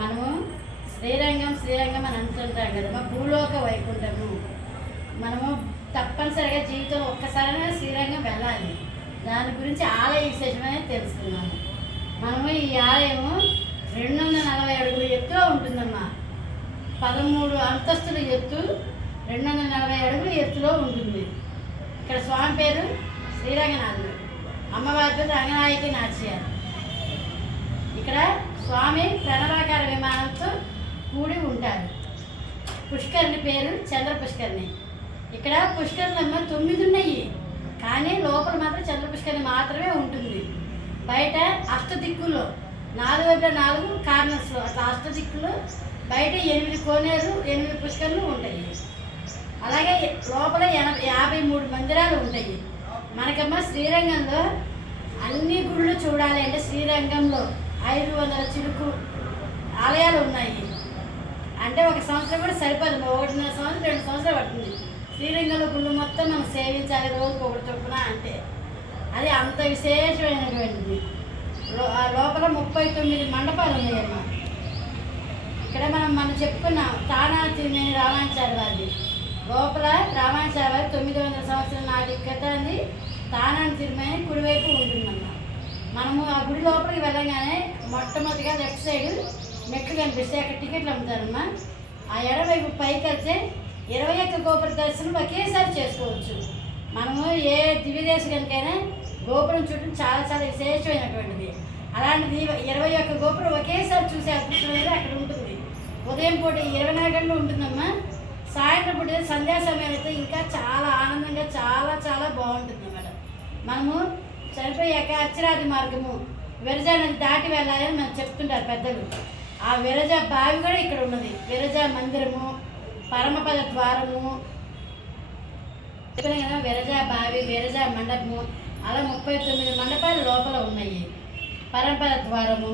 మనము శ్రీరంగం శ్రీరంగం అని అంటుంటాం కదా, భూలోక వైకుంఠము. మనము తప్పనిసరిగా జీవితంలో ఒక్కసారైనా శ్రీరంగం వెళ్ళాలి. దాని గురించి ఆలయ విశేషమే తెలుసుకున్నాము. మనము ఈ ఆలయము 240 అడుగుల ఎత్తులో ఉంటుందమ్మా. 13 అంతస్తుల ఎత్తు, 240 అడుగుల ఎత్తులో ఉంటుంది. ఇక్కడ స్వామి పేరు శ్రీరంగనాథుడు, అమ్మవారి పేరు రంగనాయకి నాట్యారు. ఇక్కడ స్వామి ప్రణవాకార విమానంతో కూడి ఉంటారు. పుష్కరిణి పేరు చంద్ర పుష్కరిణి. ఇక్కడ పుష్కరిణమ్మ 9 ఉన్నాయి, కానీ లోపల మాత్రం చంద్ర పుష్కరిణి మాత్రమే ఉంటుంది. బయట అష్టదిక్కుల్లో 4 వైపుల 4 కార్నర్స్, అట్లా అష్టదిక్కుల్లో బయట 8 కోనేరు 8 పుష్కరులు ఉంటాయి. అలాగే లోపల 53 మందిరాలు ఉంటాయి. మనకమ్మ శ్రీరంగంలో అన్ని గుళ్ళు చూడాలి అంటే శ్రీరంగంలో 500 చిలుకు ఆలయాలు ఉన్నాయి. అంటే ఒక సంవత్సరం కూడా సరిపోదు, 1.5 సంవత్సరం 2 సంవత్సరాలు పడుతుంది. శ్రీరంగంలో గుళ్ళు మొత్తం మనం సేవించాలి రోజుకి ఒకటి చొప్పున, అంటే అది అంత విశేషమైనటువంటిది. లోపల 39 మండపాలు ఉన్నాయమ్మా. ఇక్కడ మనం చెప్పుకున్నాం తానాల తిరుమేని రామాచార్య వారిది. లోపల రామాచార్య వారి 900 సంవత్సరాల నాటి కథని తానాన్ని తిరుమేని కుడివైపు ఉంటుందమ్మా. మనము ఆ గుడి లోపలికి వెళ్ళగానే మొట్టమొదటిగా లెఫ్ట్ సైడ్ మెట్లు కనిపిస్తాయి, అక్కడ టికెట్లు అమ్ముతారమ్మా. ఆ ఎడవైపు పైకి వెళ్తే 21 గోపుర దర్శనం ఒకేసారి చేసుకోవచ్చు. మనము ఏ దివ్యదేశకనికైనా గోపురం చుట్టూ చాలా చాలా విశేషమైనటువంటిది. అలాంటిది 21 గోపురం ఒకేసారి చూసే అదృష్టం అనేది అక్కడ ఉంటుంది. ఉదయం పూట 24 గంటలు ఉంటుందమ్మా. సాయంత్రం పూట సంధ్యా సమయం అయితే ఇంకా చాలా ఆనందంగా చాలా చాలా బాగుంటుంది అన్నమాట. మనము చనిపోయాక అర్చరాది మార్గము విరజా నది దాటి వెళ్ళాలని మనం చెప్తుంటారు పెద్దలు. ఆ విరజా బావి కూడా ఇక్కడ ఉన్నది. విరజా మందిరము, పరమపద ద్వారము, చెప్పిన కదా విరజా బావి, విరజా మండపము, అలా 39 మండపాలు లోపల ఉన్నాయి. పరమపద ద్వారము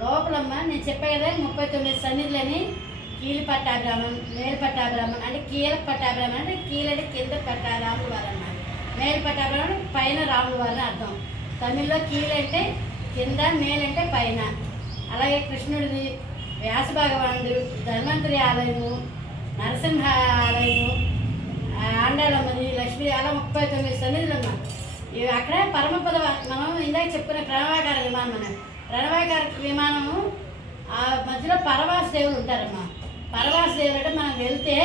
లోపలమ్మ నేను చెప్పా కదా 39 సన్నిధులని. కీలి పట్టాభిరామం, మేలు పట్టాభిరామం అంటే కీల పట్టాభిరామం అంటే కీలంటే కింద రాములు వారు అన్నారు. మేలు పట్టాభిరామం అంటే పైన రాములు వారిని అర్థం. తమిళ్లో కీలంటే కింద, మేలంటే పైన. అలాగే కృష్ణుడిది, వ్యాస భగవానుడు, ధన్వంతరి ఆలయము, నరసింహ ఆలయము, ఆండాళమ్మది, లక్ష్మీ, అలా 39 సన్నిధులమ్మ. ఇవి అక్కడ పరమపద మనం ఇందాక చెప్పుకునే ప్రణవాకార విమానం. మన ప్రణవాకార విమానము ఆ మధ్యలో పరవాస దేవులు ఉంటారమ్మా. పరవాస దేవులు అంటే మనం వెళ్తే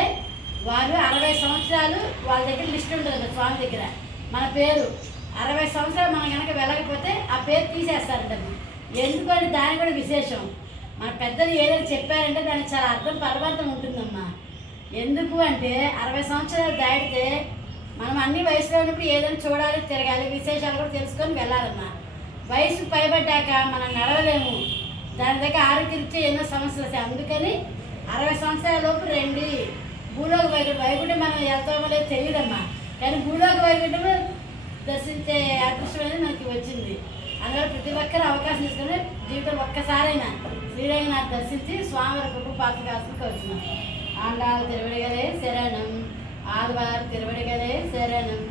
వారు 60 సంవత్సరాలు వాళ్ళ దగ్గర లిస్ట్ ఉంటుంది స్వామి దగ్గర. మన పేరు 60 సంవత్సరాలు మనం కనుక వెళ్ళకపోతే ఆ పేరు తీసేస్తారంటమ్మా. ఎందుకంటే దాని కూడా విశేషం. మన పెద్దలు ఏదైనా చెప్పారంటే దానికి చాలా అర్థం పరమార్థం ఉంటుందమ్మా. ఎందుకు అంటే 60 సంవత్సరాలు దాటితే మనం అన్ని వయసులో ఉన్నప్పుడు ఏదైనా చూడాలి, తిరగాలి, విశేషాలు కూడా తెలుసుకొని వెళ్ళాలమ్మా. వయసు పైబడ్డాక మనం నడవలేము, దాని దగ్గర ఆరోగ్యరీత్యా ఎన్నో సమస్యలు వస్తాయి. అందుకని 60 సంవత్సరాల లోపు రండి. భూలోక వైకుంఠం మనం వెళ్తామో లేదో తెలియదమ్మా, కానీ భూలోక వైకుంఠం దర్శించే అదృష్టం అనేది మనకి వచ్చింది. అందువల్ల ప్రతి ఒక్కరు అవకాశం తీసుకుని జీవితంలో ఒక్కసారైనా శ్రీరంగనాథ్ దర్శించి స్వామివారి కృప పాత్రకాల్సిందికి వచ్చినాం. ఆండాలు తిరువడిగలే శరణం, ఆదివారు తిరువడిగలే శరణం.